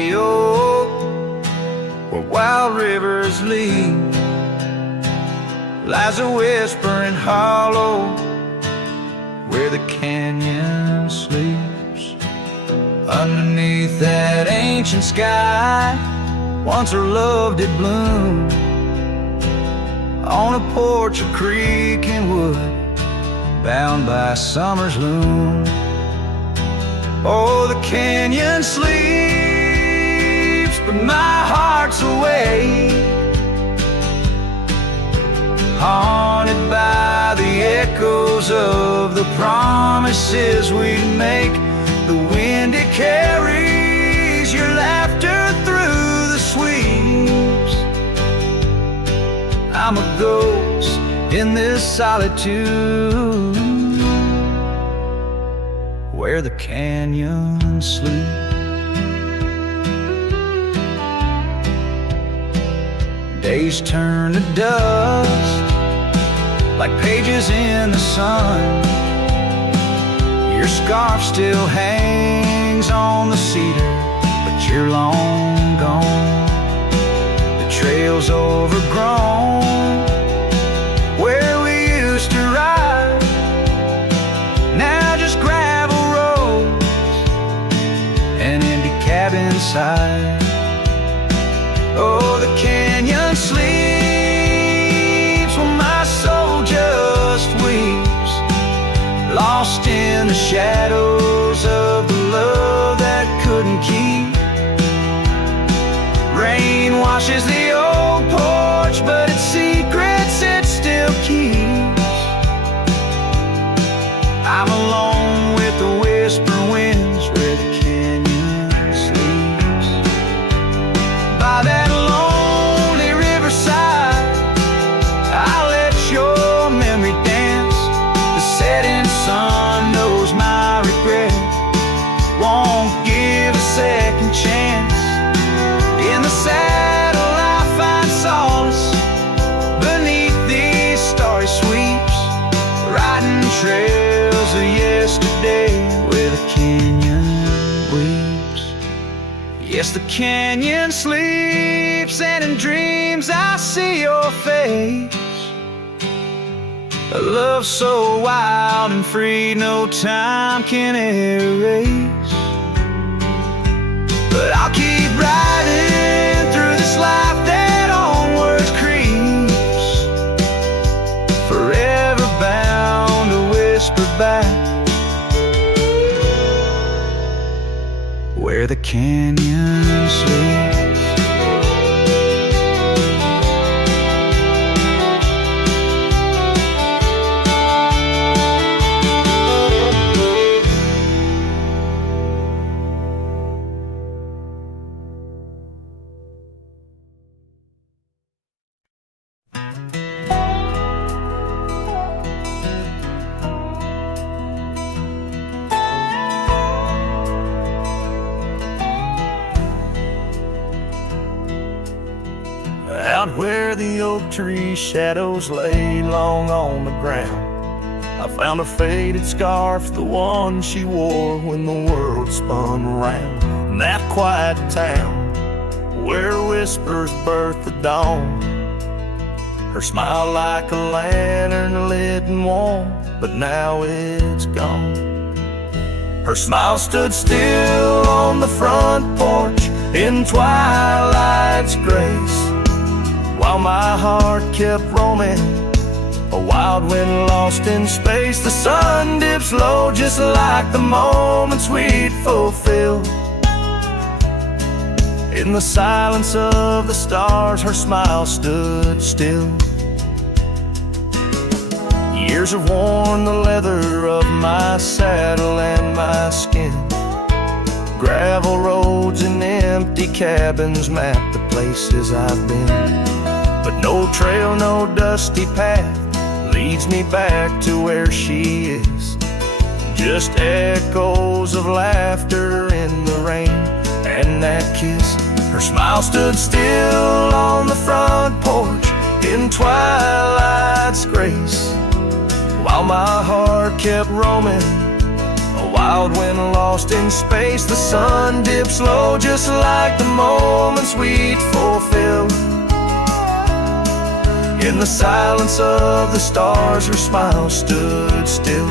the oak, where wild rivers lead, lies a whispering hollow, where the canyon sleeps. Underneath that ancient sky, once her love did bloom, on a porch, a creek and wood, bound by summer's loom. Oh, the canyon sleeps, but my heart's awake, haunted by the echoes of the promises we'd make. The wind, it carries your laughter through the sweeps. I'm a ghost in this solitude, where the canyon sleeps. Days turn to dust, like pages in the sun. Your scarf still hangs on the cedar, but you're long gone. The trail's overgrown, where we used to ride, now just gravel roads, an empty cabin side. Oh, the canyon sleeps when my soul just weeps, lost in the shadows of the love that couldn't keep. Rain washes the old porch, but its secrets it still keeps. I'm alone with the whisper winds, where the canyon sleeps. By that lonely riverside, I let your memory dance. The setting sun knows my regret, won't give a second chance. In the saddle I find solace, beneath these starry sweeps, riding trails of yesterday, where the canyon weeps. Yes, the canyon sleeps, and in dreams I see your face. A love so wild and free, no time can erase. But I'll keep riding through this life that onwards creeps, forever bound to whisper back, where the canyon sleeps. Out where the oak tree shadows lay long on the ground, I found a faded scarf, the one she wore when the world spun around. In that quiet town, where whispers birth the dawn, her smile like a lantern lit and warm, but now it's gone. Her smile stood still on the front porch in twilight's grace, while my heart kept roaming, a wild wind lost in space. The sun dips low just like the moments we'd fulfill. In the silence of the stars, her smile stood still. Years have worn the leather of my saddle and my skin. Gravel roads and empty cabins map the places I've been. But no trail, no dusty path leads me back to where she is. Just echoes of laughter in the rain and that kiss. Her smile stood still on the front porch in twilight's grace, while my heart kept roaming, a wild wild when lost in space. The sun dips low just like the moments we'd fulfill. In the silence of the stars, her smile stood still.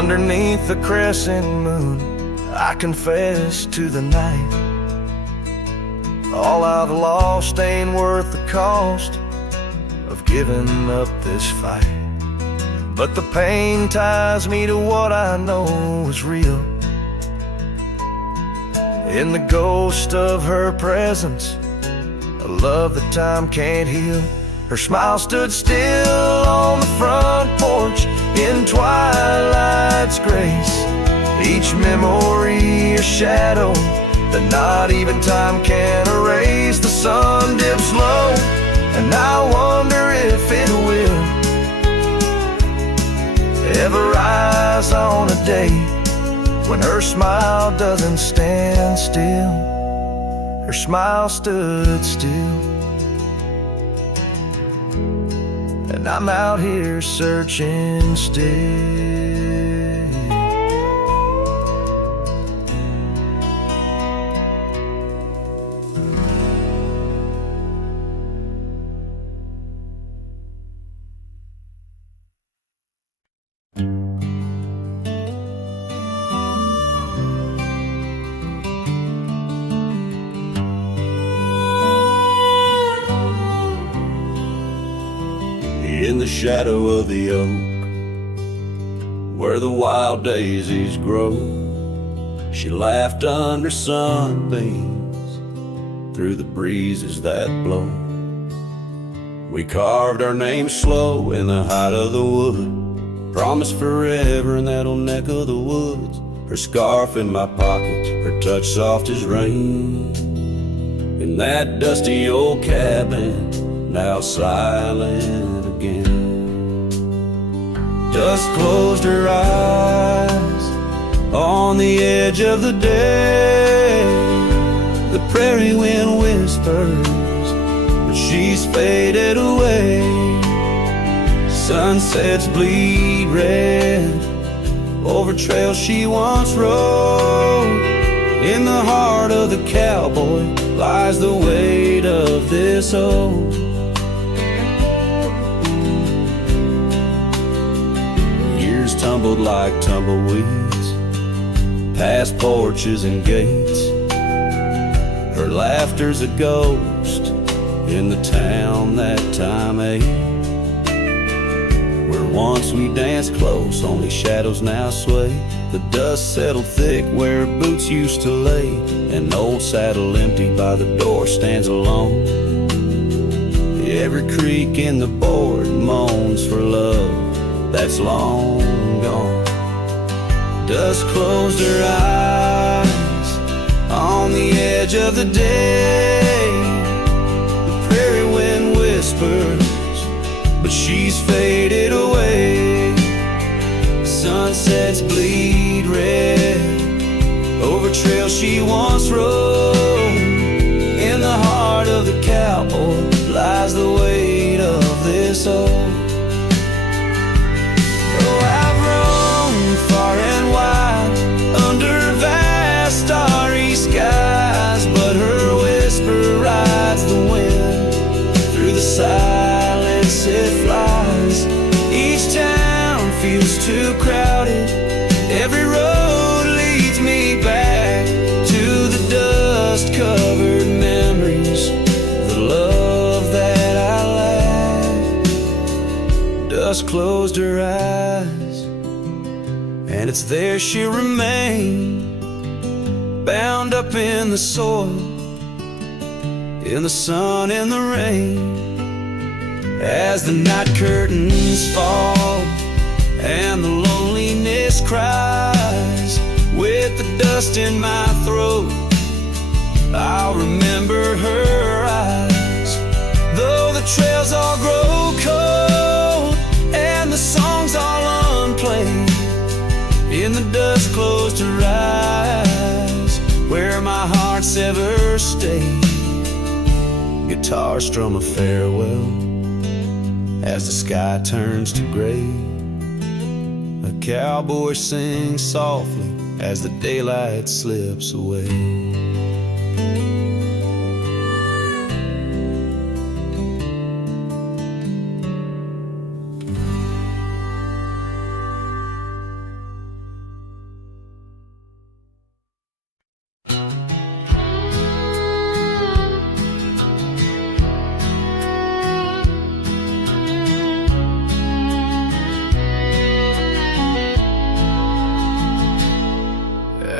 Underneath the crescent moon, I confess to the night, all I've lost ain't worth the cost of giving up this fight. But the pain ties me to what I know is real. In the ghost of her presence, a love that time can't heal. Her smile stood still on the front porch in twilight's grace. Each memory a shadow that not even time can erase. The sun dips low, and I wonder if it will ever rise on a day when her smile doesn't stand still. Her smile stood still, and I'm out here searching still. In the shadow of the oak, where the wild daisies grow, she laughed under sunbeams through the breezes that blow. We carved our names slow in the height of the wood, promised forever in that old neck of the woods. Her scarf in my pocket, her touch soft as rain, in that dusty old cabin, now silent again. Dust closed her eyes on the edge of the day. The prairie wind whispers, but she's faded away. Sunsets bleed red over trails she once rode. In the heart of the cowboy lies the weight of this old. Tumbled like tumbleweeds past porches and gates. Her laughter's a ghost in the town that time ate, where once we danced close, only shadows now sway. The dust settled thick where boots used to lay. An old saddle empty by the door stands alone. Every creak in the board moans for love that's long gone. Dust closed her eyes on the edge of the day. The prairie wind whispers, but she's faded away. Sunsets bleed red over trails she once rode. In the heart of the cowboy lies the weight of this old. Far and wide under vast starry skies, but her whisper rides the wind. Through the silence it flies. Each town feels too crowded. Every road leads me back to the dust-covered memories, the love that I lacked. Dust closed her eyes, and it's there she'll remain, bound up in the soil, in the sun and the rain. As the night curtains fall and the loneliness cries, with the dust in my throat, I'll remember her eyes. Though the trails all grow cold and the songs all unplayed, in closed her eyes, where my heart's ever stayed. Guitar strum a farewell as the sky turns to gray. A cowboy sings softly as the daylight slips away.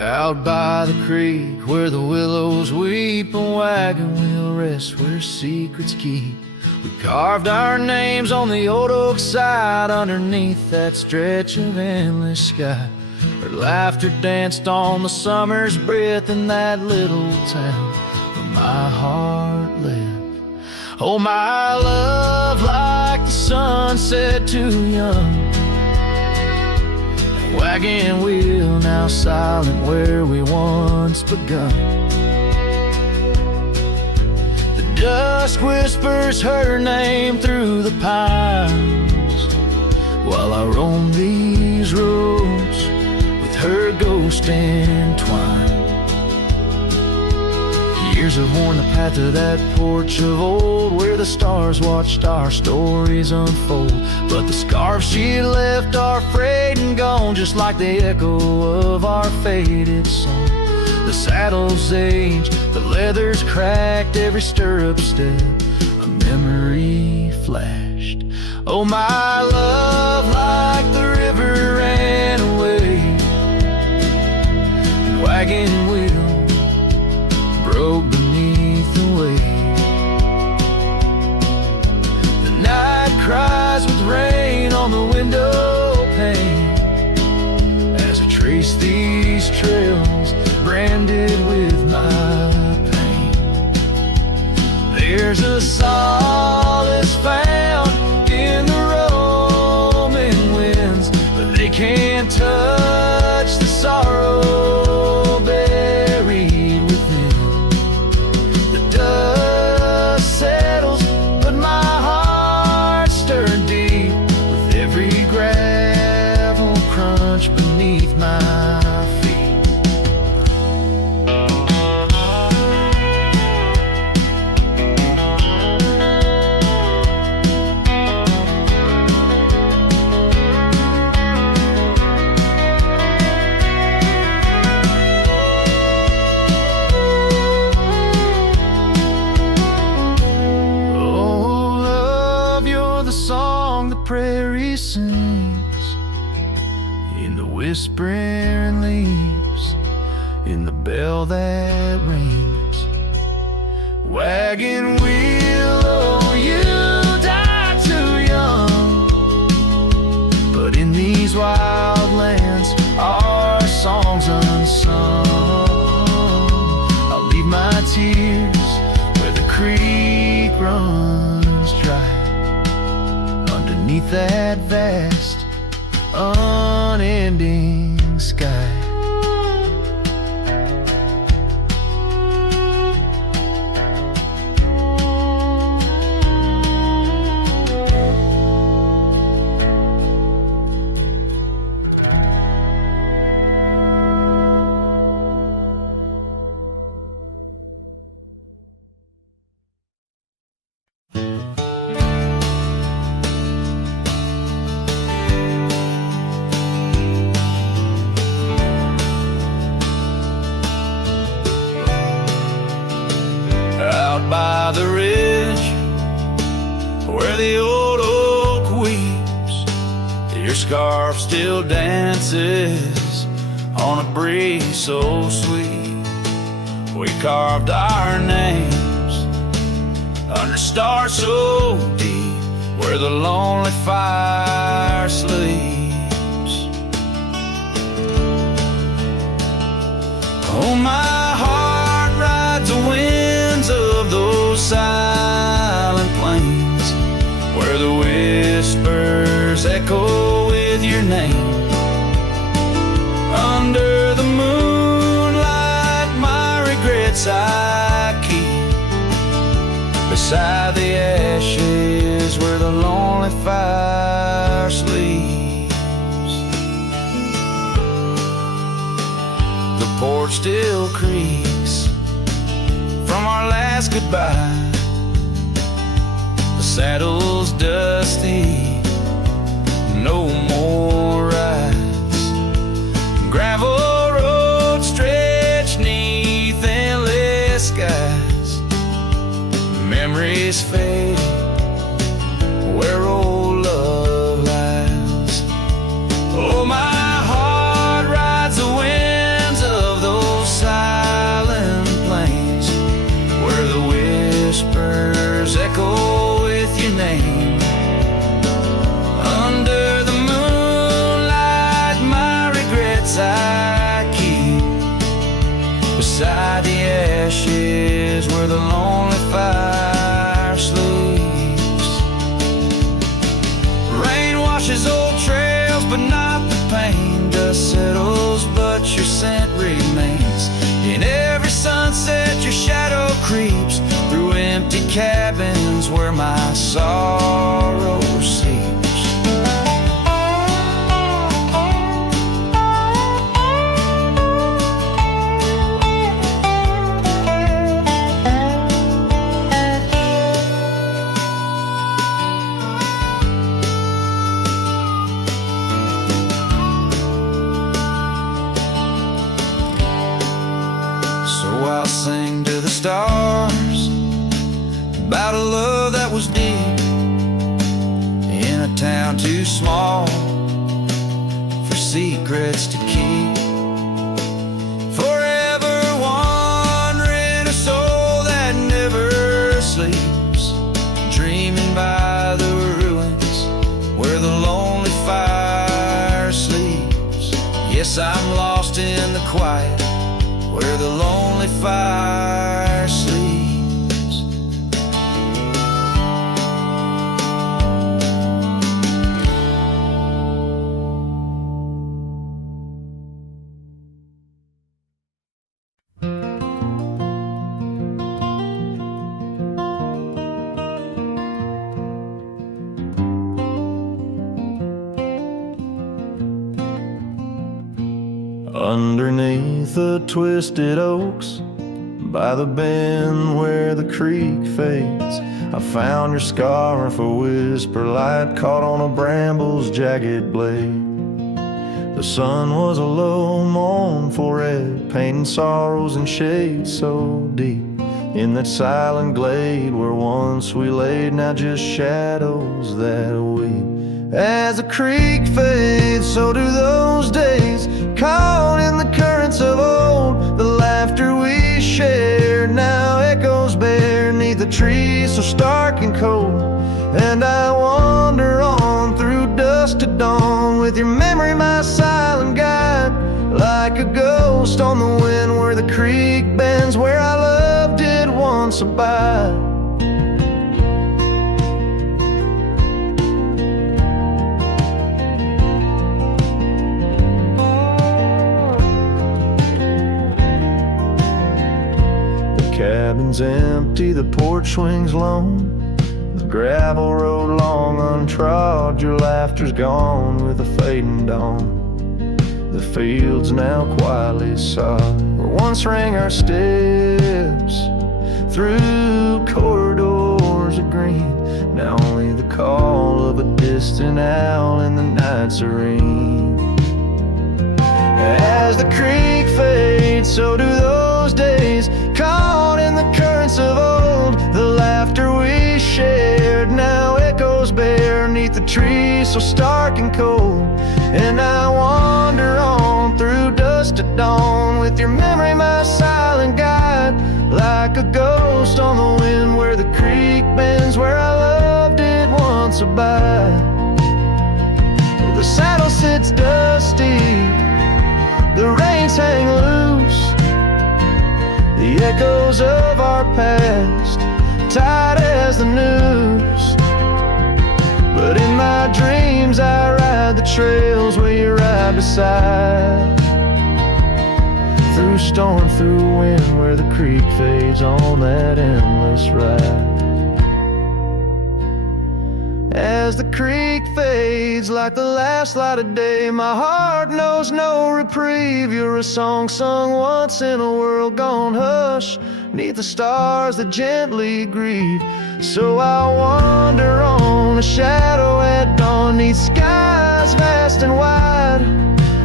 Out by the creek where the willows weep, a wagon wheel rests where secrets keep. We carved our names on the old oak side underneath that stretch of endless sky. Her laughter danced on the summer's breath in that little town where my heart lived. Oh, my love, like the sunset too young. Wagon wheel now silent where we once begun. The dusk whispers her name through the pines, while I roam these roads with her ghost entwined. Years have worn the path to that porch of old, where the stars watched our stories unfold. But the scarves she left are frayed and gone, just like the echo of our faded song. The saddle's aged, the leather's cracked, every stirrup step a memory flashed. Oh, my love, like the river ran away, wagon wheel broke beneath the weight. The night cries with rain on the window pane as I trace these trails branded with my pain. There's a solace found in the roaming winds, but they can't touch the sorrow buried within. The dust settles, but my heart stirred deep with every gravel crunch beneath my feet. Prairie sings in the whispering leaves, in the bell that rings. Wagon wheel, oh, you died too young, but in these wild lands our songs unsung. I'll leave my tears where the creek runs dry, beneath that vast, unending sky. By the ridge where the old oak weeps, your scarf still dances on a breeze so sweet. We carved our names under stars so deep, where the lonely fire sleeps. Oh, my heart rides the winds of those silent plains, where the whispers echo with your name under regrets I keep beside the ashes where the lonely fire sleeps. The porch still creaks from our last goodbye. The saddle's dusty, no more rides. Gravel road stretch neath endless skies. Memories fade where old love lies. Oh, my heart rides the winds of those silent plains where the whispers echo with your name. Under the moonlight, my regrets I keep beside the ashes where the lonely fire sleeps. Rain washes old trails, but not the pain. Dust settles, but your scent remains. In every sunset, your shadow creeps through empty cabins where my sorrow seeps. I'll sing to the stars about a love that was deep in a town too small for secrets to keep. Forever wandering, a soul that never sleeps, dreaming by the ruins where the lonely fire sleeps. Yes, I'm lost in the quiet where the lonely fire sleeps. Underneath the twisted oaks by the bend where the creek fades, I found your scarf, a whisper light caught on a bramble's jagged blade. The sun was a low mournful red, painting sorrows in shades so deep in that silent glade where once we laid, now just shadows that weep. As the creek fades, so do those days, caught in the currents of old. The laughter we shared now echoes bare neath the trees so stark and cold. And I wander on through dusk to dawn with your memory my silent guide, like a ghost on the wind where the creek bends, where our love did once abide. Cabin's empty, the porch swings lone, the gravel road long untrod. Your laughter's gone with the fading dawn. The fields now quietly sod, where once rang our steps through corridors of green. Now only the call of a distant owl in the night serene. As the creek fades, so do those days, caught in the currents of old. The laughter we shared now echoes bare neath the trees so stark and cold. And I wander on through dusk to dawn with your memory my silent guide, like a ghost on the wind where the creek bends, where our love did once abide. The saddle sits dusty, the reins hang loose, the echoes of our past tight as the noose. But in my dreams I ride the trails where you ride beside. through storm, through wind, where the creek fades on that endless ride. As the creek fades like the last light of day, my heart knows no reprieve. You're a song sung once in a world gone hush, 'neath the stars that gently grieve. So I wander on, a shadow at dawn, 'neath skies vast and wide,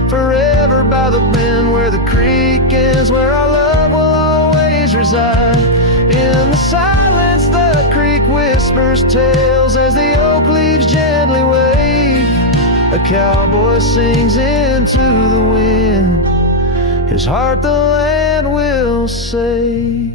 forever by the bend where the creek ends, where our love will always reside. In the silence the creek whispers tales as the oak leaves gently wave. A cowboy sings into the wind, his heart the land will save.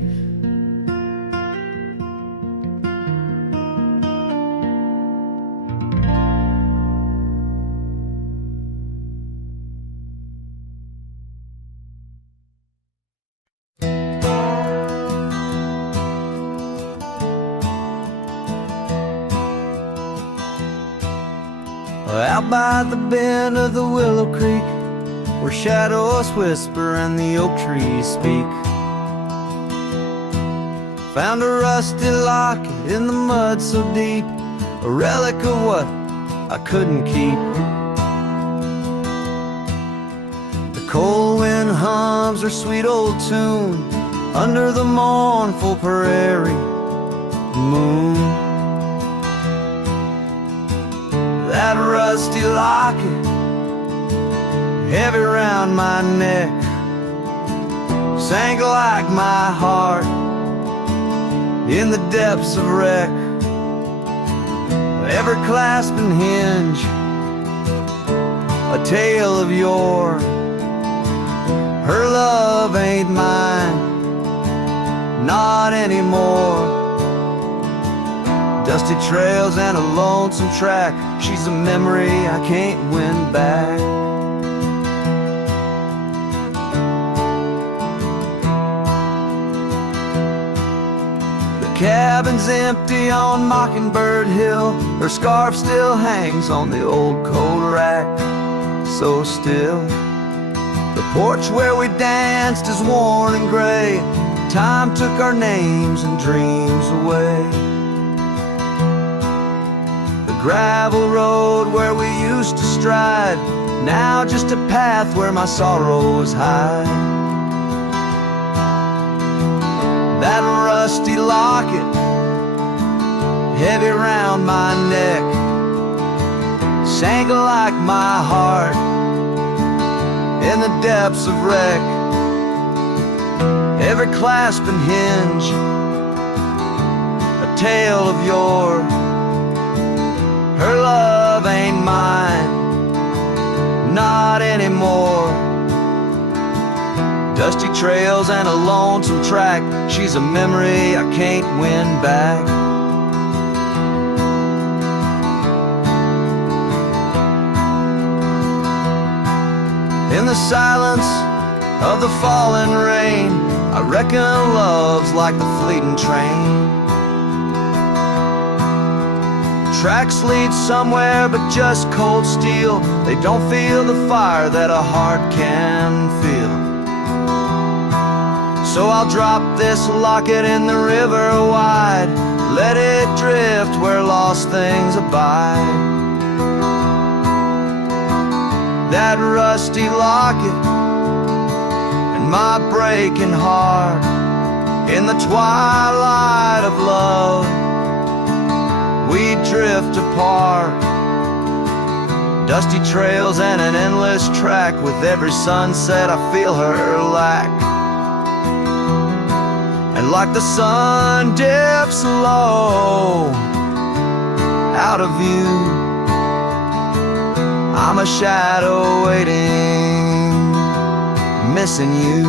Out by the bend of the Willow Creek, where shadows whisper and the oak trees speak, found a rusty locket in the mud so deep, a relic of what I couldn't keep. The cold wind hums her sweet old tune under the mournful prairie moon. That rusty locket, heavy round my neck, sank like my heart in the depths of wreck. Ever clasping hinge, a tale of yore. Her love ain't mine, not anymore. Dusty trails and a lonesome track, she's a memory I can't win back. The cabin's empty on Mockingbird Hill, her scarf still hangs on the old coat rack, so still. The porch where we danced is worn and gray, time took our names and dreams away. Gravel road where we used to stride, now just a path where my sorrows hide. That rusty locket, heavy round my neck, sank like my heart in the depths of wreck. Every clasp and hinge, a tale of yore. Her love ain't mine, not anymore. Dusty trails and a lonesome track, she's a memory I can't win back. In the silence of the falling rain, I reckon love's like the fleeting train. Tracks lead somewhere but just cold steel, they don't feel the fire that a heart can feel. So I'll drop this locket in the river wide, let it drift where lost things abide. That rusty locket and my breaking heart, in the twilight of love we drift apart. Dusty trails and an endless track, with every sunset I feel her lack. And like the sun dips low out of view, I'm a shadow waiting, missing you.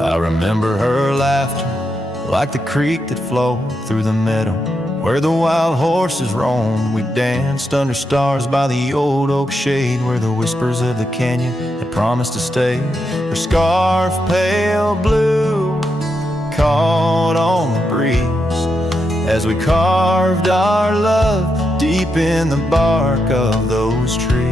I remember her laughter like the creek that flowed through the meadow where the wild horses roamed. We danced under stars by the old oak shade where the whispers of the canyon had promised to stay. Her scarf, pale blue, caught on the breeze as we carved our love deep in the bark of those trees.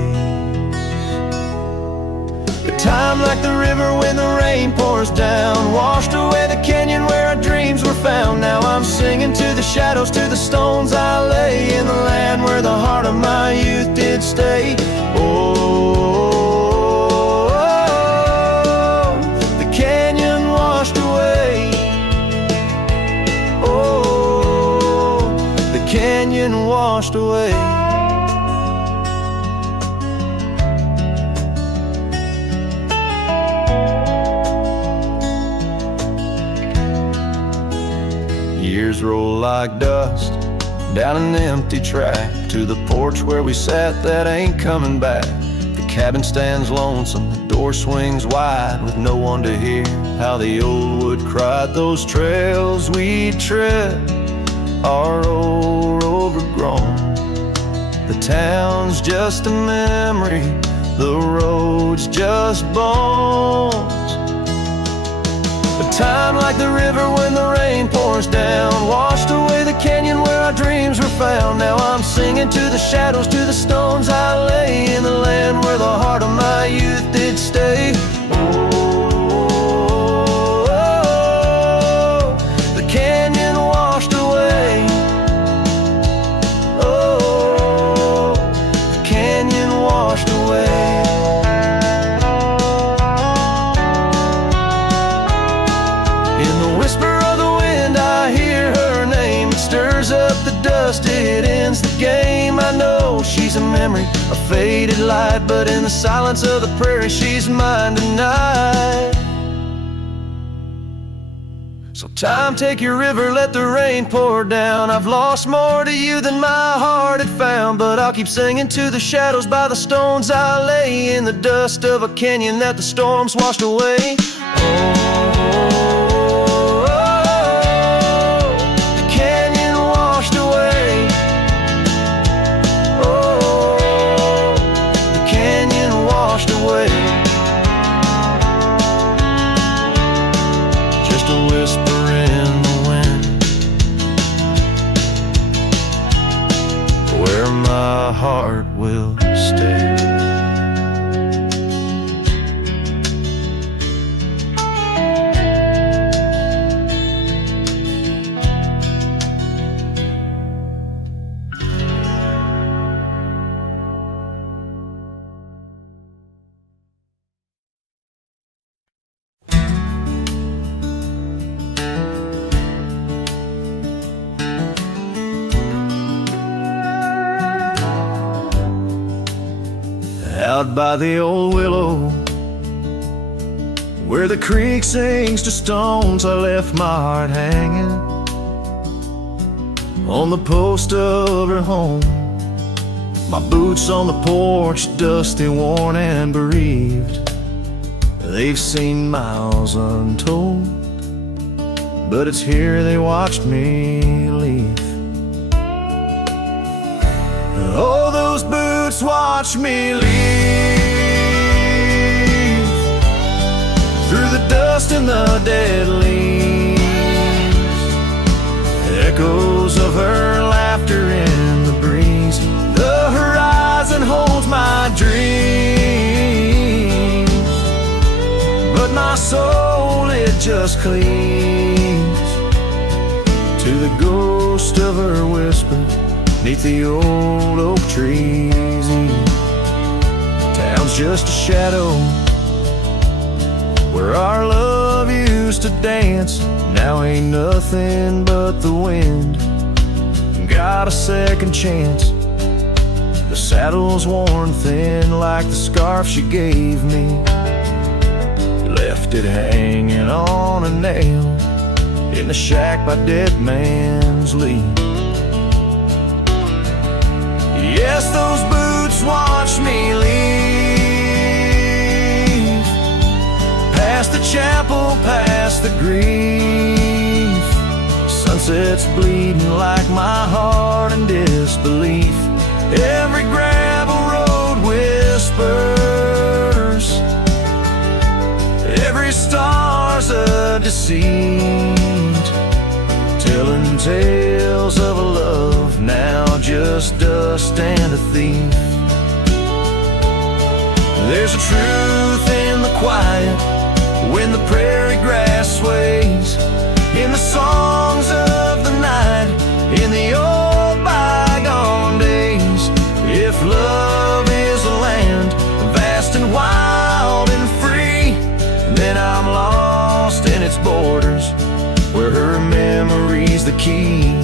But time like the river when the rain pours down washed away the canyon where our dreams were found. Now I'm singing to the shadows, to the stones I lay in the land where the heart of my youth did stay. Oh, the canyon washed away. Oh, the canyon washed away. Years roll like dust down an empty track to the porch where we sat that ain't coming back. The cabin stands lonesome, the door swings wide with no one to hear how the old wood cried. Those trails we tread are old, overgrown. The town's just a memory, the road's just bones. But time like the river when the rain pours down washed away the canyon where our dreams were found. Now I'm singing to the shadows, to the stones I lay in the land where the heart of my youth did stay. Oh, the canyon washed away. Oh, the canyon washed away. Stirs up the dust, it ends the game. I know she's a memory, a faded light, but in the silence of the prairie she's mine tonight. So time, take your river, let the rain pour down. I've lost more to you than my heart had found, but I'll keep singing to the shadows by the stones I lay in the dust of a canyon that the storms washed away. Oh, just a whisper in the wind, where my heart will stay. Out by the old willow, where the creek sings to stones, I left my heart hanging on the post of her home. My boots on the porch, dusty, worn, and bereaved. They've seen miles untold, but it's here they watched me leave. Oh, those boots watch me leave through the dust and the dead leaves. Echoes of her laughter in the breeze. The horizon holds my dreams, but my soul, it just clings to the ghost of her whisper 'neath the old oak trees. Town's just a shadow where our love used to dance. Now ain't nothing but the wind. Got a second chance. The saddle's worn thin like the scarf she gave me. Left it hanging on a nail in the shack by Dead Man's Lead. Yes, those boots watch me leave past past the chapel, past the grief. Sunset's bleeding like my heart in disbelief. Every gravel road whispers, every star's a deceit, telling tales of a love now just dust and a thief. There's a truth in the quiet when the prairie grass sways, in the songs of the night, in the old bygone days. If love is a land vast and wild and free, then I'm lost in its borders, where her memory's the key.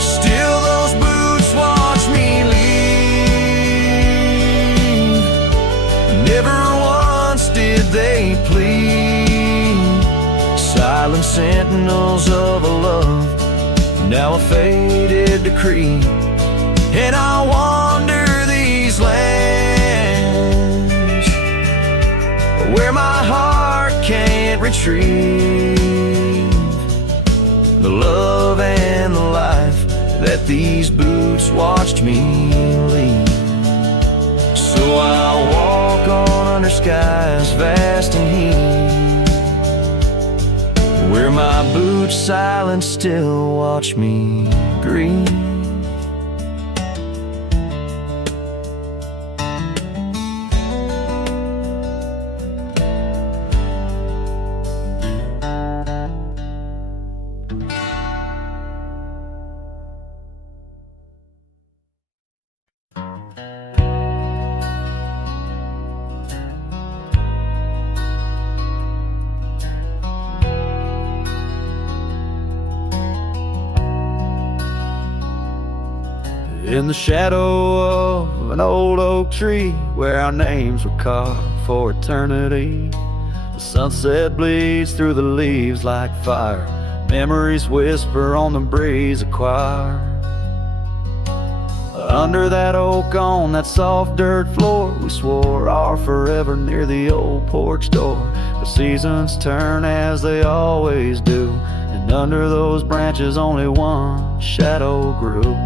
Still those boots watch me leave, never once did they plead. Silent sentinels of a love, now a faded decree. And I wander these lands where my heart can't retrieve the love and the life that these boots watched me leave. So I'll walk on under skies vast and heat, where my boots silent still watch me grieve. In the shadow of an old oak tree, where our names were carved for eternity, the sunset bleeds through the leaves like fire. Memories whisper on the breeze of choir. Under that oak, on that soft dirt floor, we swore our forever near the old porch door. The seasons turn as they always do, and under those branches only one shadow grew.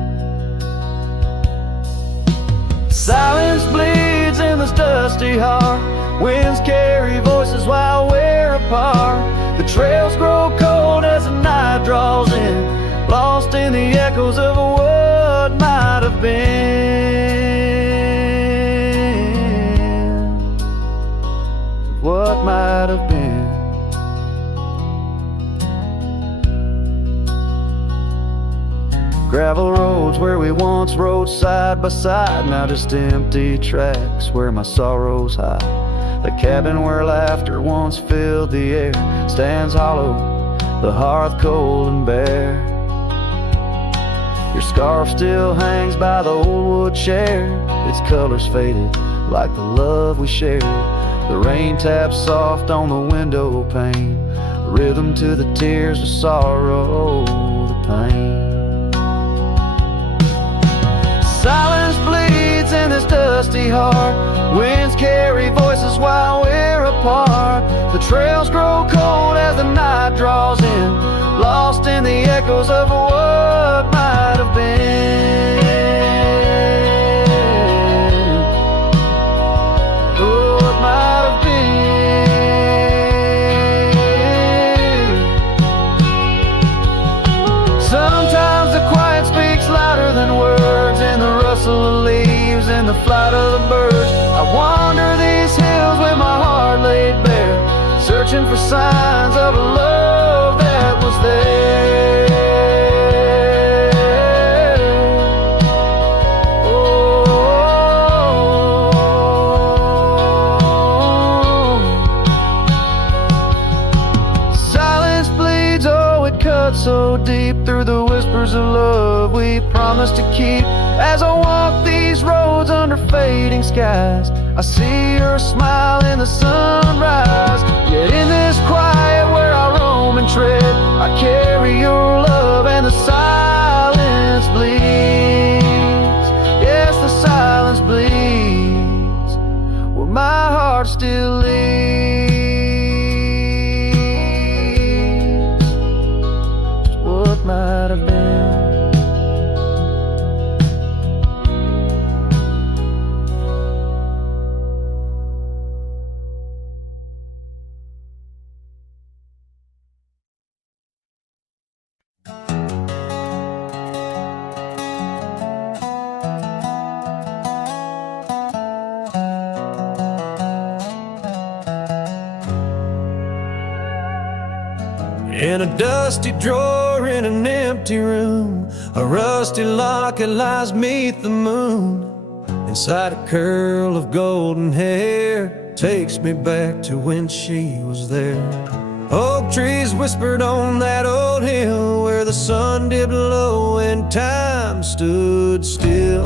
Silence bleeds in this dusty heart. Winds carry voices while we're apart. The trails grow cold as the night draws in, lost in the echoes of what might have been. What might have been. Gravel roads where we once rode side by side, now just empty tracks where my sorrows hide. The cabin where laughter once filled the air stands hollow, the hearth cold and bare. Your scarf still hangs by the old wood chair, its colors faded like the love we shared. The rain taps soft on the window pane, rhythm to the tears of sorrow, the pain. Silence bleeds in this dusty heart. Winds carry voices while we're apart. The trails grow cold as the night draws in, lost in the echoes of what might have been. What might have been. Sometimes the quiet speaks louder than words, in the rustle of leaves and the flight of the birds. I wander these hills with my heart laid bare, searching for signs of a love that was there. Oh. Silence bleeds, oh, it cuts so deep through the whispers of love we promised to keep. As I walk these roads under fading skies, I see your smile in the sunrise. Yet in this quiet where I roam and tread, I carry your love and the silence bleeds. Yes, the silence bleeds. Where my heart still leaves. Just what might have been. In a dusty drawer in an empty room, a rusty locket lies 'neath the moon. Inside a curl of golden hair takes me back to when she was there. Oak trees whispered on that old hill where the sun dipped low and time stood still.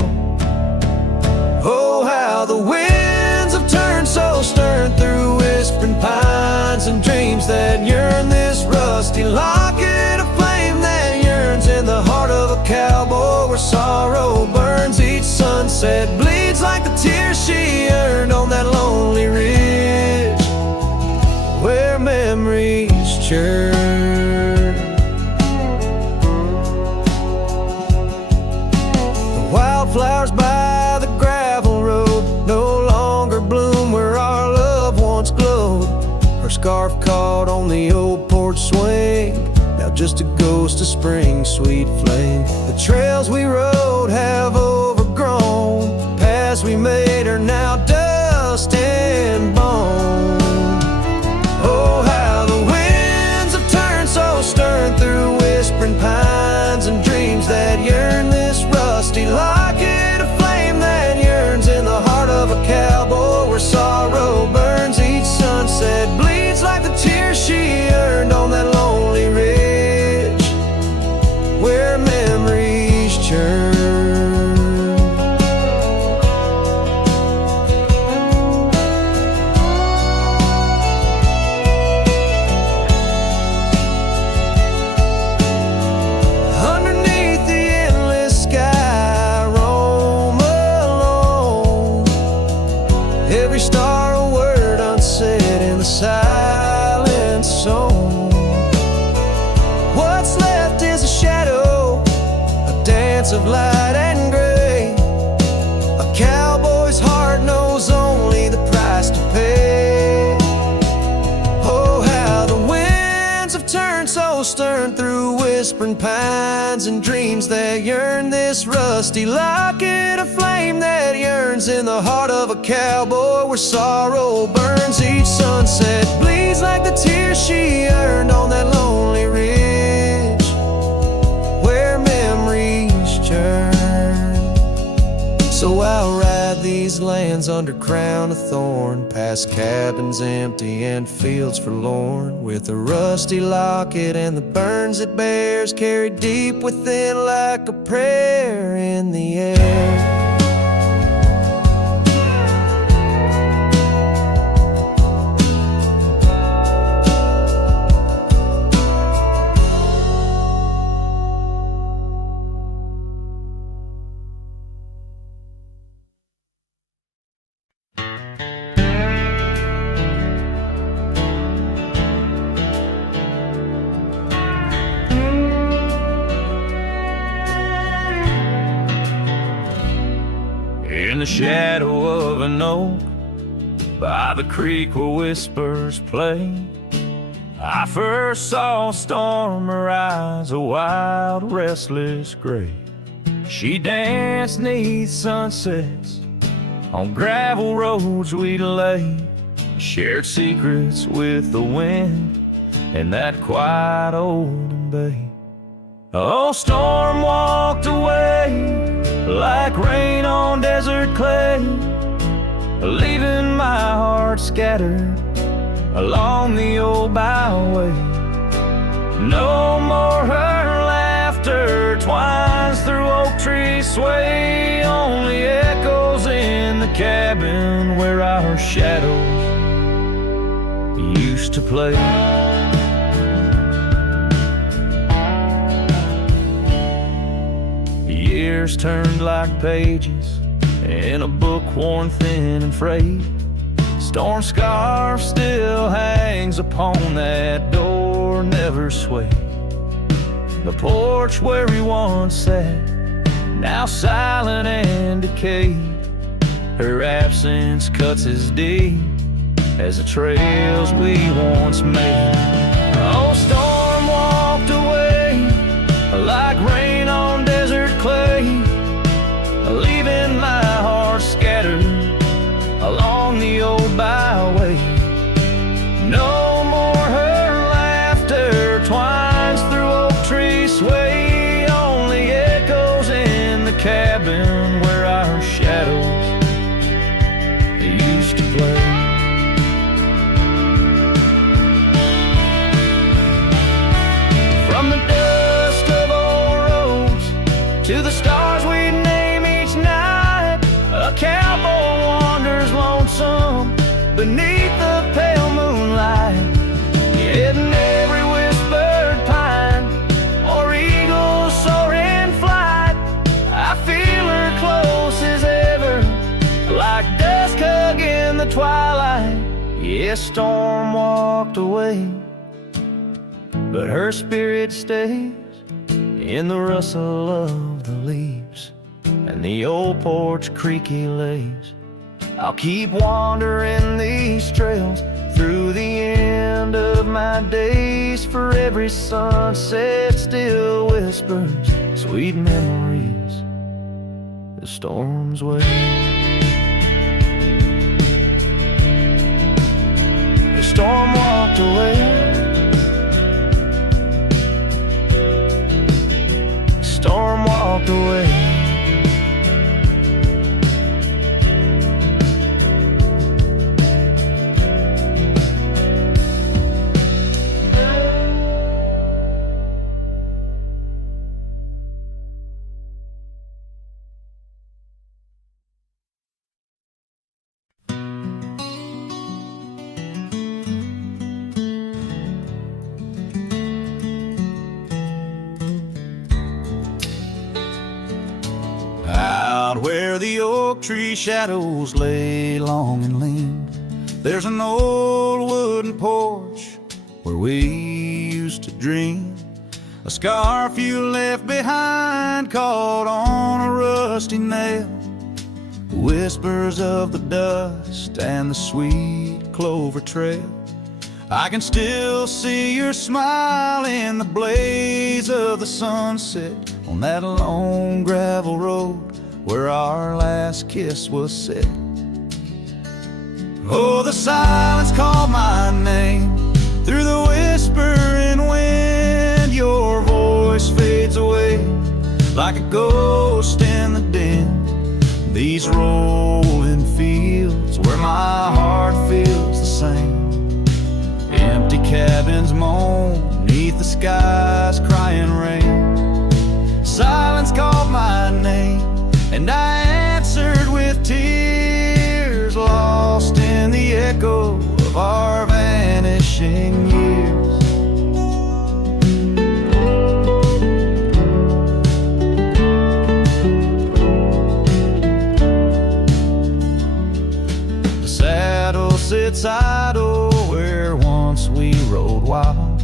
Oh, how the winds have turned so stern through whispering pines and dreams that yearn. This rusty locket of flame that yearns in the heart of a cowboy where sorrow burns. Each sunset bleeds like the tears she earned on that lonely ridge where memories churn. The wildflowers by the gravel road no longer bloom where our love once glowed. Her scarf caught on the old porch swing, now just a ghost of spring's sweet flame. The trails we rode have overgrown, paths we made are now dust and bone. Oh, how the winds have turned so stern through whispering pines and dreams that yearn. This rusty locket of flame that yearns in the heart of a cowboy where sorrow burns. Each sunset bleeds like the tears she earned on that lonely ridge where memories churn. Underneath the endless sky, roam alone. Every star a word unsaid in the silent song. What's left is a shadow, a dance of light and gray. A cowboy's heart knows only the price to pay. Oh, how the winds have turned so stern through whispering pines and dreams that yearn. This rusty locket of flame that yearns in the heart of a cowboy where sorrow burns. Each sunset bleeds like the tears she earned on that lonely ridge where memories churn. So I'll ride these lands under crown of thorn, past cabins empty and fields forlorn, with a rusty locket and the burns it bears carried deep within like a prayer in the air. In the shadow of an oak, by the creek where whispers play, I first saw a storm arise, a wild, restless gray. She danced 'neath sunsets on gravel roads we'd lay, shared secrets with the wind in that quiet old bay. Oh, storm walked away like rain on desert clay, leaving my heart scattered along the old byway. No more her laughter twines through oak tree sway, only echoes in the cabin where our shadows used to play. Years turned like pages in a book worn thin and frayed, storm scarf still hangs upon that door, never swayed. The porch where we once sat, now silent and decayed. Her absence cuts as deep as the trails we once made. Oh, storm walked away like rain on desert clay, leaving my heart scattered along the old byway. No more her laughter twines through oak tree sway, only echoes in the cabin where our shadows used to play. From the dust of old roads to the stars we name each night, a cowboy wanders lonesome beneath the pale moonlight, hidden every whispered pine or eagle soar in flight. I feel her close as ever, like dusk hugging the twilight. Yes, storm walked away, but her spirit stays in the rustle of the leaves and the old porch creaky lays. I'll keep wandering these trails through the end of my days, for every sunset still whispers sweet memories the storm's way. The storm walked away, storm walked away. Out where the oak tree shadows lay long and lean, there's an old wooden porch where we used to dream. A scarf you left behind caught on a rusty nail, whispers of the dust and the sweet clover trail. I can still see your smile in the blaze of the sunset on that lone gravel road where our last kiss was set. Oh, the silence called my name through the whispering wind. Your voice fades away like a ghost in the din. These rolling fields where my heart feels the same. Empty cabins moan neath the sky's crying rain. Silence called my name and I answered with tears, lost in the echo of our vanishing years. The saddle sits idle where once we rode wild,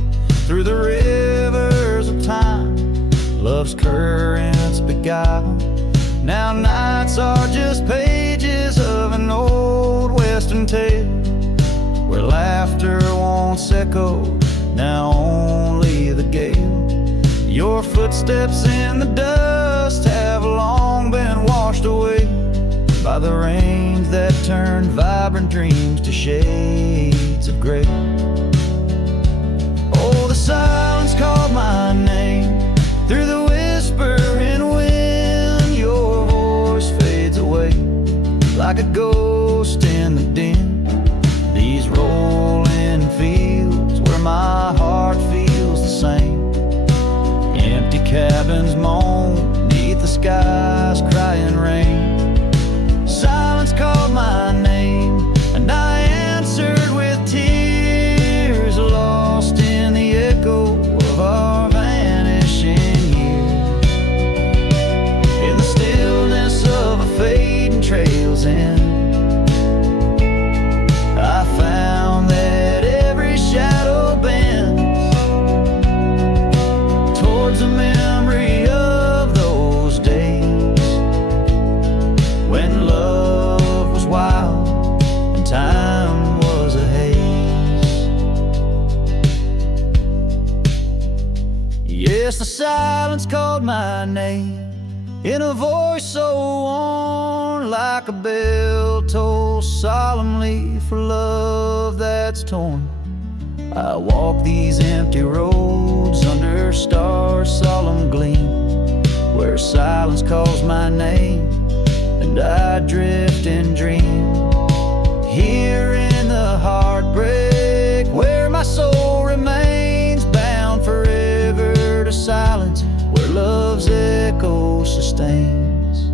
through the rivers of time love's currents beguile. Now nights are just pages of an old western tale, where laughter once echoed, now only the gale. Your footsteps in the dust have long been washed away by the rains that turned vibrant dreams to shades of gray. Oh, the silence called my name through the whispering wind. Your voice fades away like a ghost in the din. These rolling fields where my heart feels the same. Empty cabins moan neath the sky's crying rain. Silence called my name and I answered with tears, lost in the echo of our vanishing years. In the stillness of a fading trail's end, Yes, the silence called my name in a voice so worn, like a bell toll solemnly for love that's torn. I walk these empty roads under stars' solemn gleam, where silence calls my name and I drift and dream. Here in the heartbreak, where my soul remains bound forever to silence, where love's echo sustains.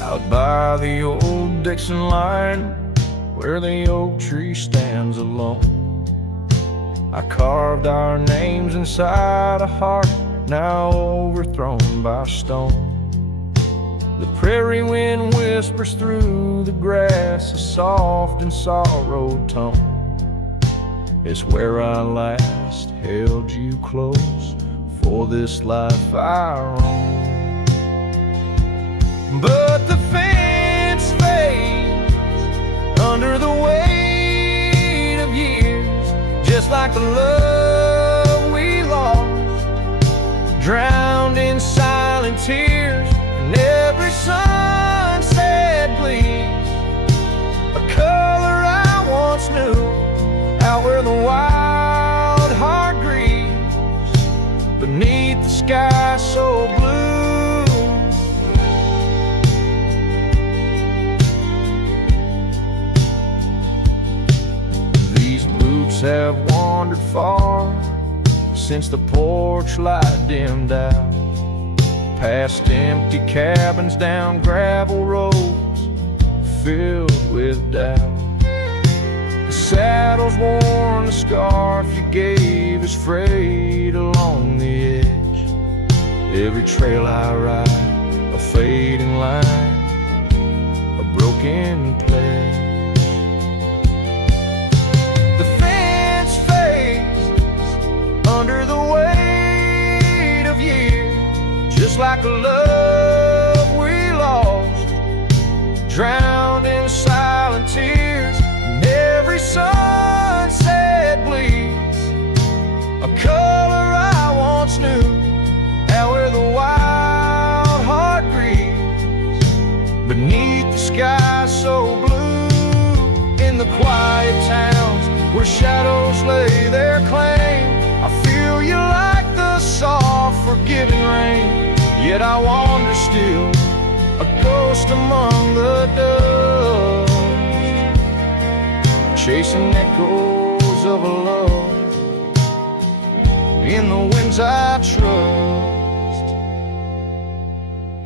Out by the old Dixon line, where the oak tree stands alone, I carved our names inside a heart now overthrown by stone. The prairie wind whispers through the grass a soft and sorrowed tone. It's where I last held you close for this life I roam. But the fence fades under the weight of years, just like the love we lost, drowned in silent tears. And every sunset bleeds a color I once knew, out where the wild heart grieves beneath the sky so blue. Have wandered far since the porch light dimmed out, past empty cabins, down gravel roads filled with doubt. The saddle's worn, the scarf you gave is frayed along the edge. Every trail I ride, a fading line, a broken pledge. Under the weight of years, just like the love we lost, drowned in silent tears. And every sunset bleeds a color I once knew, out where the wild heart grieves beneath the sky so blue. In the quiet towns where shadows lay their claim, I feel you like the soft, forgiving rain. Yet I wander still, a ghost among the dust, chasing echoes of a love in the winds I trust.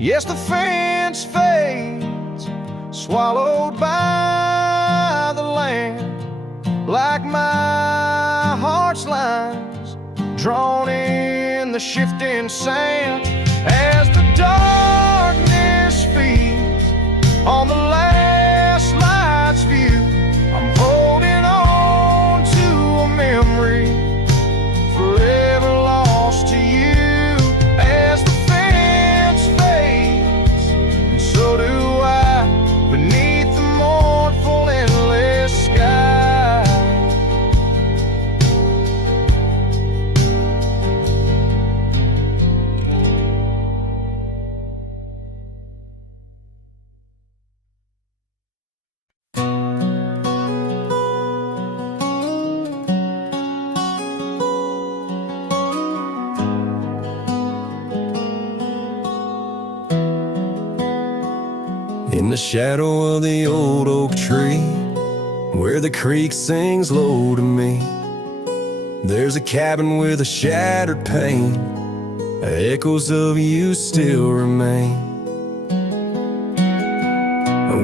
Yes, the fence fades, swallowed by the land, like my heart's lines drawn in the shifting sand. As the darkness feeds on the last light's view, I'm holding on to a memory forever lost to you. As the fence fades, and so do I, beneath the mournful endless sky. In the shadow of the old oak tree, where the creek sings low to me, there's a cabin with a shattered pane. Echoes of you still remain.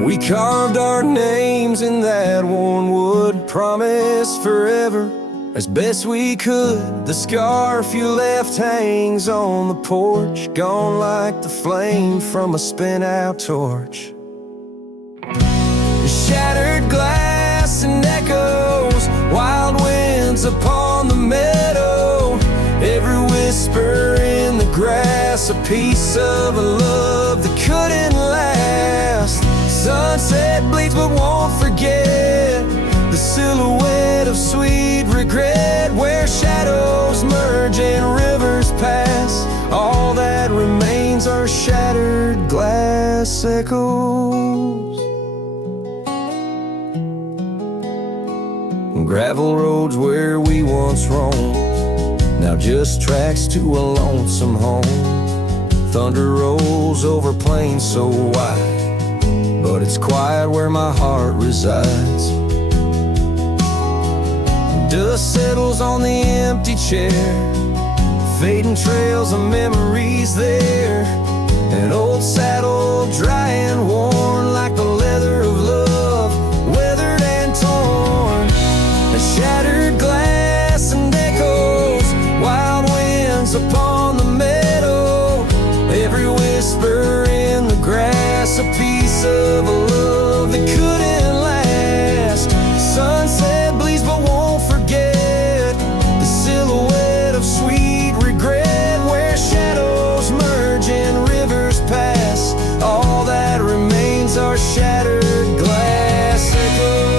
We carved our names in that worn wood, promised forever as best we could. The scarf you left hangs on the porch, gone like the flame from a spent-out torch. Shattered glass and echoes, wild winds upon the meadow. piece of a love that couldn't last. Sunset bleeds but won't forget the silhouette of sweet regret, where shadows merge and rivers pass. All that remains are shattered glass echoes. Gravel roads where we once roamed, now just tracks to a lonesome home. Thunder rolls over plains so wide, but it's quiet where my heart resides. Dust settles on the empty chair, fading trails of memories there. An old saddle, dry and worn, like the leather of love, weathered and torn. A shattered glass and echoes, wild winds upon the meadow. Every whisper in the grass, a piece of a love that couldn't last. Sunset bleeds but won't forget the silhouette of sweet regret, where shadows merge and rivers pass. All that remains are shattered glass echoes.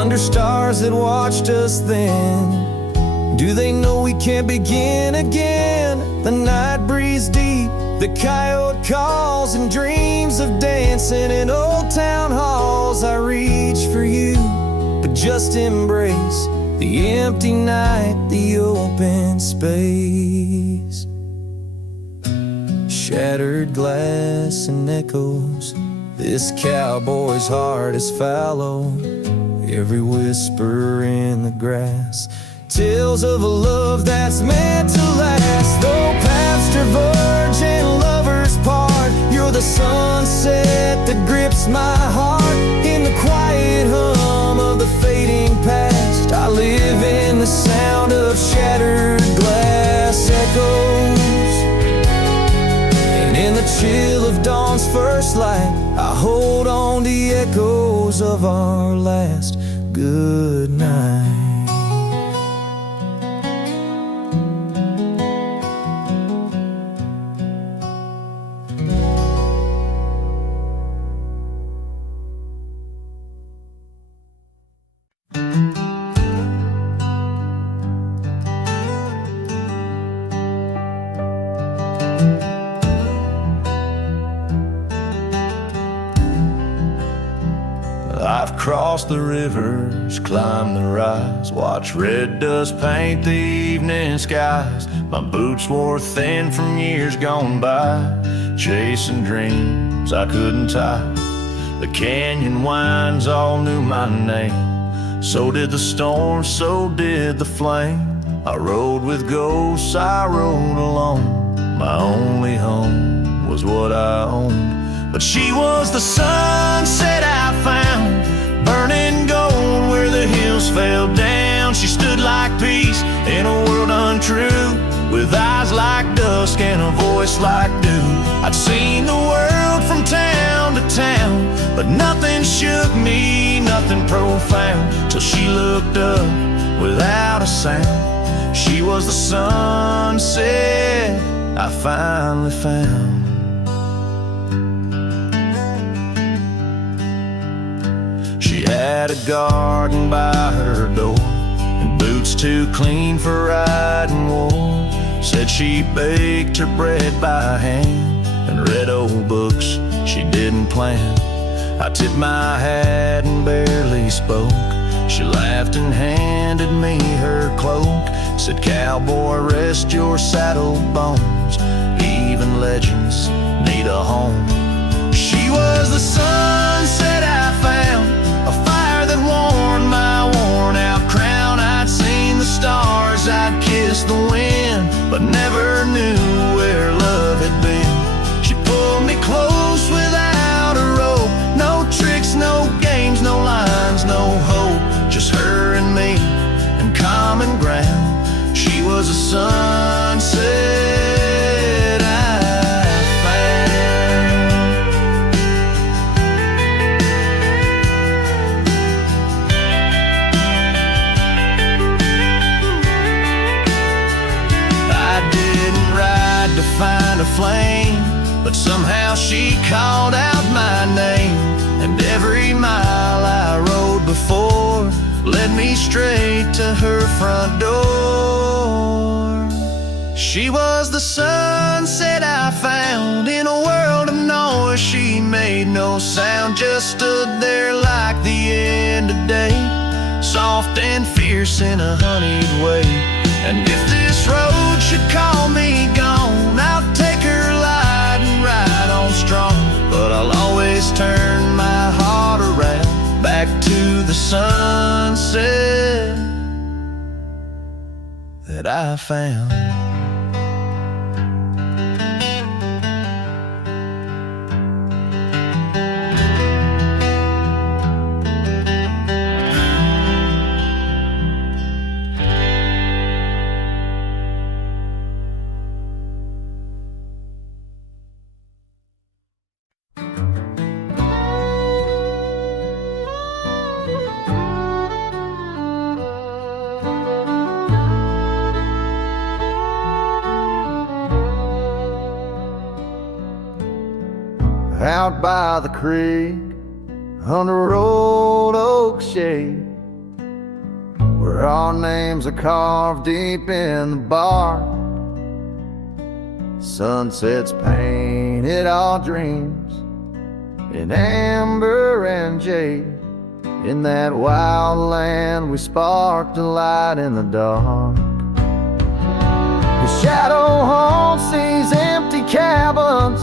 Under stars that watched us then, do they know we can't begin again? The night breathes deep, the coyote calls, and dreams of dancing in old town halls. I reach for you, but just embrace the empty night, the open space. Shattered glass and echoes, this cowboy's heart is fallow. Every whisper in the grass, tales of a love that's meant to last. Though paths diverge and lovers part, you're the sunset that grips my heart. In the quiet hum of the fading past, I live in the sound of shattered glass echoes. And in the chill of dawn's first light, I hold on to the echoes of our last good night. I've crossed the rivers, climbed the rise, watched red dust paint the evening skies. My boots wore thin from years gone by, chasing dreams I couldn't tie. The canyon winds all knew my name, so did the storm, so did the flame. I rode with ghosts, I rode alone. My only home was what I owned, but she was the sunset I found, burning gold where the hills fell down. She stood like peace in a world untrue, with eyes like dusk and a voice like dew. I'd seen the world from town to town, but nothing shook me, nothing profound, till she looked up without a sound. She was the sunset I finally found. She had a garden by her door, and boots too clean for riding wool. Said she baked her bread by hand and read old books she didn't plan. I tipped my hat and barely spoke. She laughed and handed me her cloak. Said, "Cowboy, rest your saddle bones. Even legends need a home." She was the sunset I found, a fire that warmed my worn-out crown. I'd seen the stars, I'd kissed the wind, but never knew where love had been. She pulled me close without a rope. No tricks, no games, no lines, no hope. Just her and me and common ground. She was a sunset I found. a flame, but somehow she called out my name. And every mile I rode before led me straight to her front door. She was the sunset I found in a world of noise. She made no sound, just stood there like the end of day, soft and fierce in a honeyed way. And if this road should call me gone, I'll take her light and ride on strong. But I'll always turn my heart around back to the sunset that I found. Out by the creek, under old oak shade, where our names are carved deep in the bark. Sunsets painted our dreams in amber and jade. In that wild land we sparked a light in the dark. The shadow haunts these empty cabins,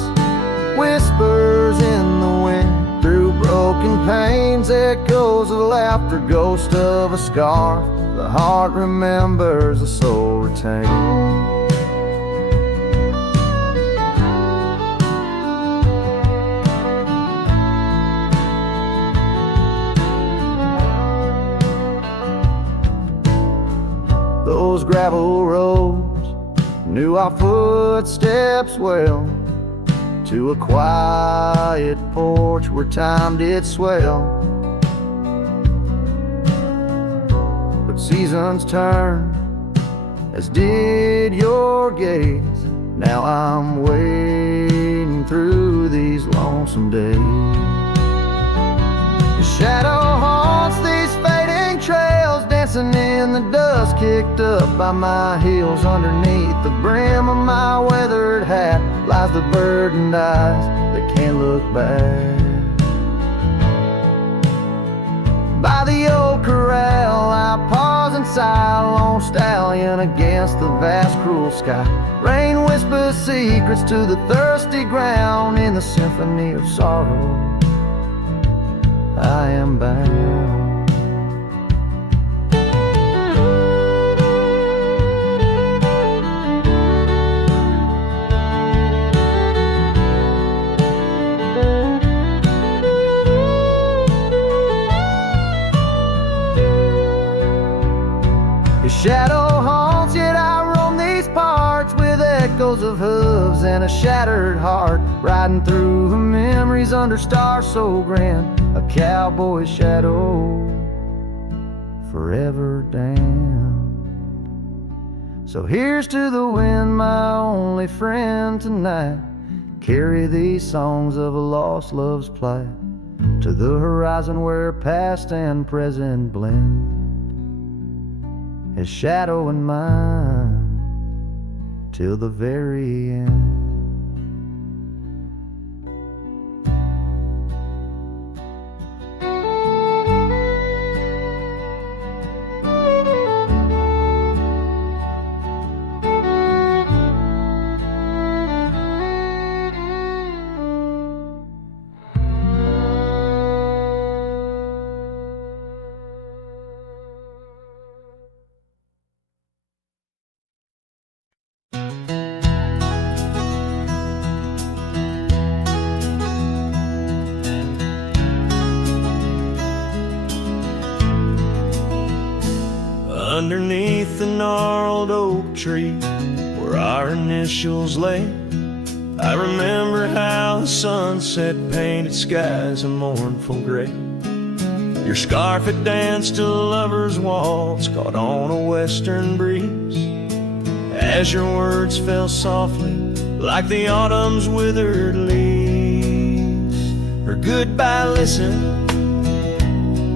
whispers in the wind, through broken panes, echoes of laughter, ghost of a scar. The heart remembers, the soul retains. Those gravel roads knew our footsteps well, to a quiet porch where time did swell. But seasons turn, as did your gaze. Now I'm wading through these lonesome days. The shadow haunts these fading trails, dancing in the dust kicked up by my heels. Underneath the brim of my weathered hat lies the burdened eyes that can't look back. By the old corral I pause and sigh, lone stallion against the vast cruel sky. Rain whispers secrets to the thirsty ground. In the symphony of sorrow I am bound. Shadow haunts, yet I roam these parts with echoes of hooves and a shattered heart, riding through the memories under stars so grand. A cowboy's shadow forever damned. So here's to the wind, my only friend tonight. Carry these songs of a lost love's plight to the horizon where past and present blend. His shadow and mine till the very end. Underneath the gnarled oak tree where our initials lay, I remember how the sunset painted skies a mournful gray. Your scarf had danced a lover's waltz caught on a western breeze. As your words fell softly like the autumn's withered leaves. Her goodbye listen,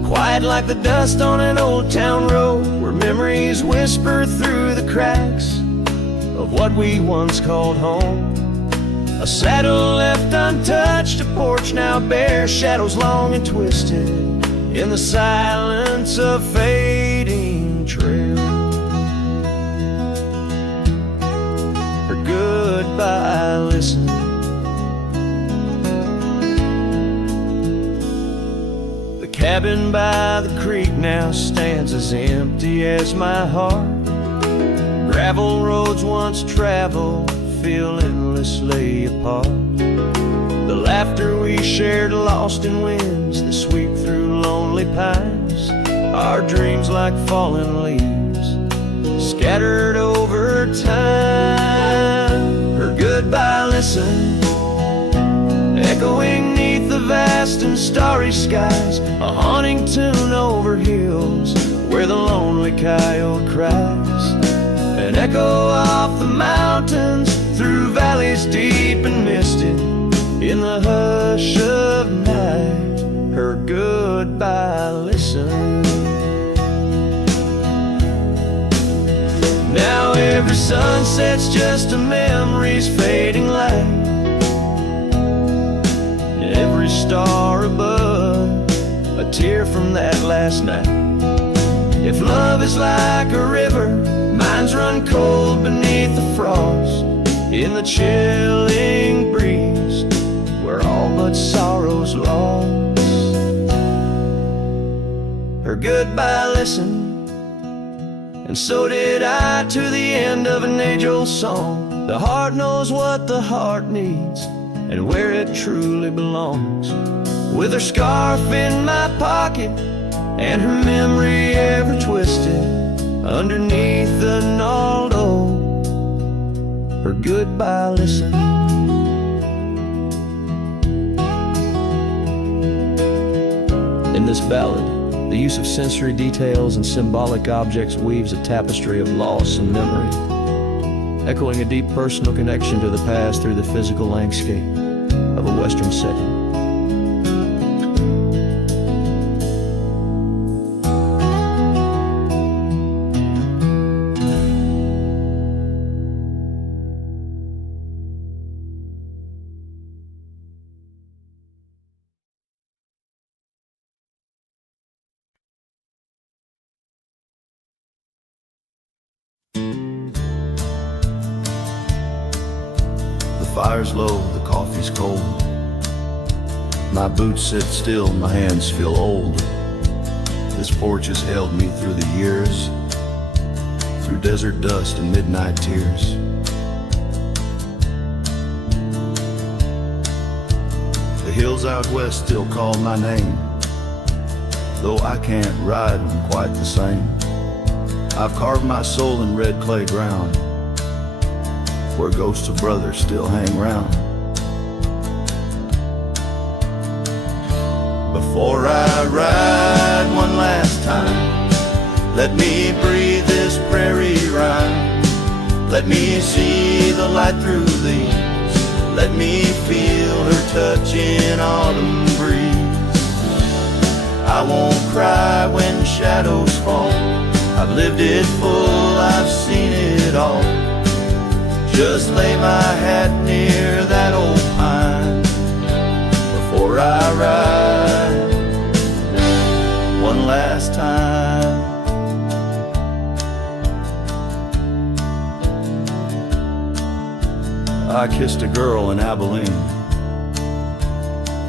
quiet like the dust on an old town road, where memories whisper through the cracks of what we once called home. A saddle left untouched, a porch now bare, shadows long and twisted in the silence of fading trail. Her goodbye listen, the cabin by the creek now stands as empty as my heart. Gravel roads once traveled feel endlessly apart. The laughter we shared lost in winds that sweep through lonely pines. Our dreams like fallen leaves scattered over time. Her goodbye listen, echoing neath the vast and starry skies, a haunting tune over hills where the lonely coyote cries. An echo off the mountains through valleys deep and misted in the hush of night. Her goodbye listen. Now every sunset's just a memory's fading light, and every star above a tear from that last night. If love is like a river, mine's run cold beneath the frost, in the chilling breeze where all but sorrow's lost. Her goodbye listened, and so did I, to the end of an age-old song. The heart knows what the heart needs and where it truly belongs. With her scarf in my pocket and her memory ever twisted underneath the gnarled oak, her goodbye listen. In this ballad, the use of sensory details and symbolic objects weaves a tapestry of loss and memory, echoing a deep personal connection to the past through the physical landscape of a Western setting. The fire's low, the coffee's cold. My boots sit still, my hands feel old. This porch has held me through the years, through desert dust and midnight tears. The hills out west still call my name, though I can't ride them quite the same. I've carved my soul in red clay ground, where ghosts of brothers still hang round. Before I ride one last time, let me breathe this prairie rhyme. Let me see the light through these. Let me feel her touch in autumn breeze. I won't cry when shadows fall. I've lived it full, I've seen it all. Just lay my hat near that old pine before I ride one last time. I kissed a girl in Abilene.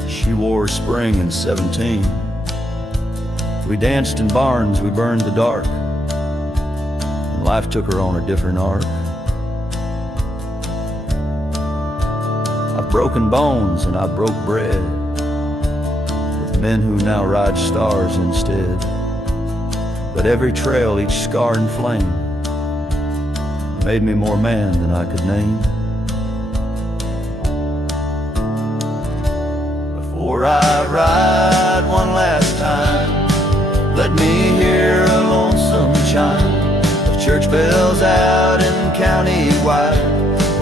She wore spring in 17. We danced in barns, we burned the dark, and life took her on a different arc. I've broken bones and I broke bread with men who now ride stars instead. But every trail, each scar and flame made me more man than I could name. Before I ride one last time, let me hear a lonesome chime of church bells out in county wide,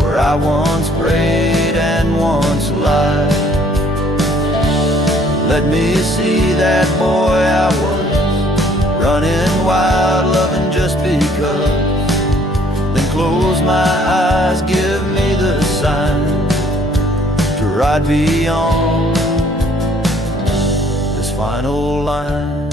where I once great and once alive. Let me see that boy I was, running wild, loving just because. Then close my eyes, give me the sign to ride beyond this final line.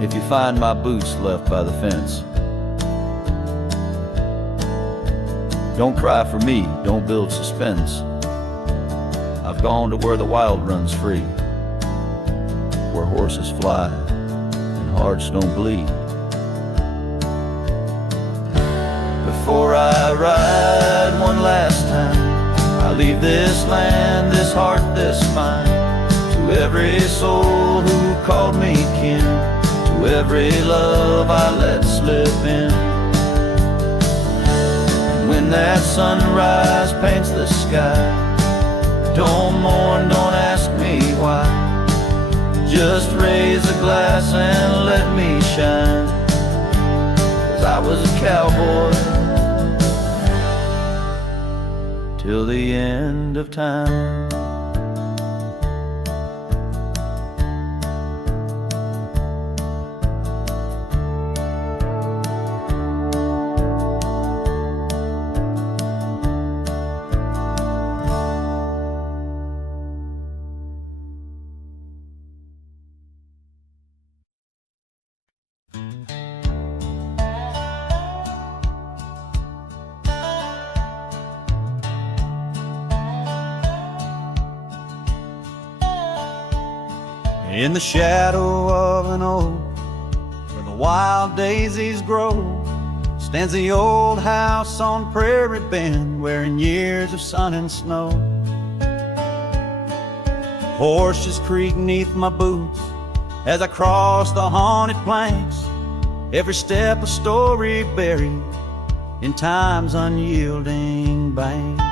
If you find my boots left by the fence, don't cry for me, don't build suspense. I've gone to where the wild runs free, where horses fly and hearts don't bleed. Before I ride one last time, I leave this land, this heart, this spine, to every soul who called me kin, to every love I let slip in. When that sunrise paints the sky, don't mourn, don't ask me why. Just raise a glass and let me shine, 'cause I was a cowboy till the end of time. In the shadow of an oak, where the wild daisies grow, stands the old house on Prairie Bend, wearing years of sun and snow. Horses creak neath my boots as I cross the haunted planks, every step a story buried in time's unyielding banks.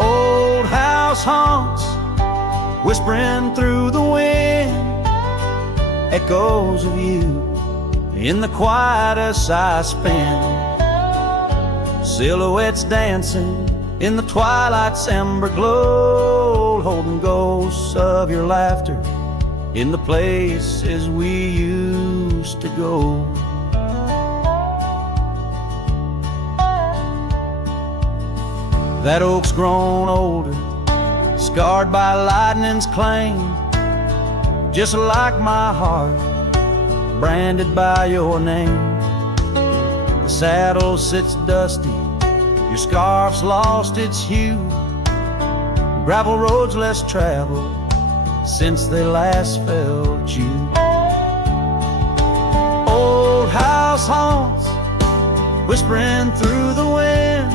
Old house haunts, whispering through the wind, echoes of you in the quietest I spend. Silhouettes dancing in the twilight's ember glow, holding ghosts of your laughter in the places we used to go. That oak's grown older, scarred by lightning's claim, just like my heart, branded by your name. The saddle sits dusty, your scarf's lost its hue, gravel roads less traveled since they last felt you. Old house haunts, whispering through the wind,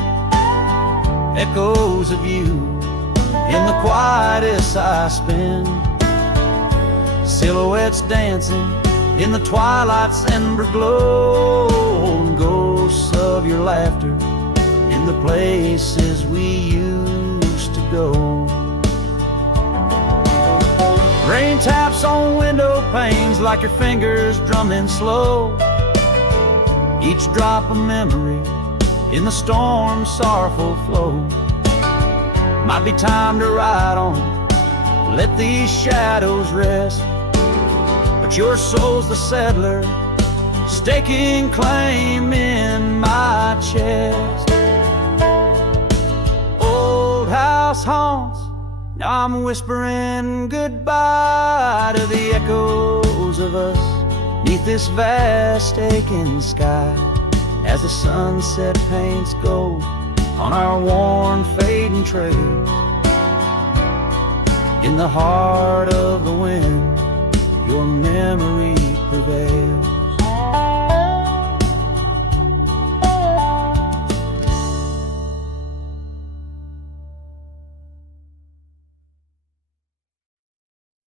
echoes of you in the quietest I spend. Silhouettes dancing in the twilight's ember glow, and ghosts of your laughter in the places we used to go. Rain taps on window panes like your fingers drumming slow, each drop a memory in the storm's sorrowful flow. Might be time to ride on, let these shadows rest, but your soul's the settler, staking claim in my chest. Old house haunts, now I'm whispering goodbye to the echoes of us neath this vast aching sky, as the sunset paints gold on our worn, fading trails. In the heart of the wind, your memory prevails.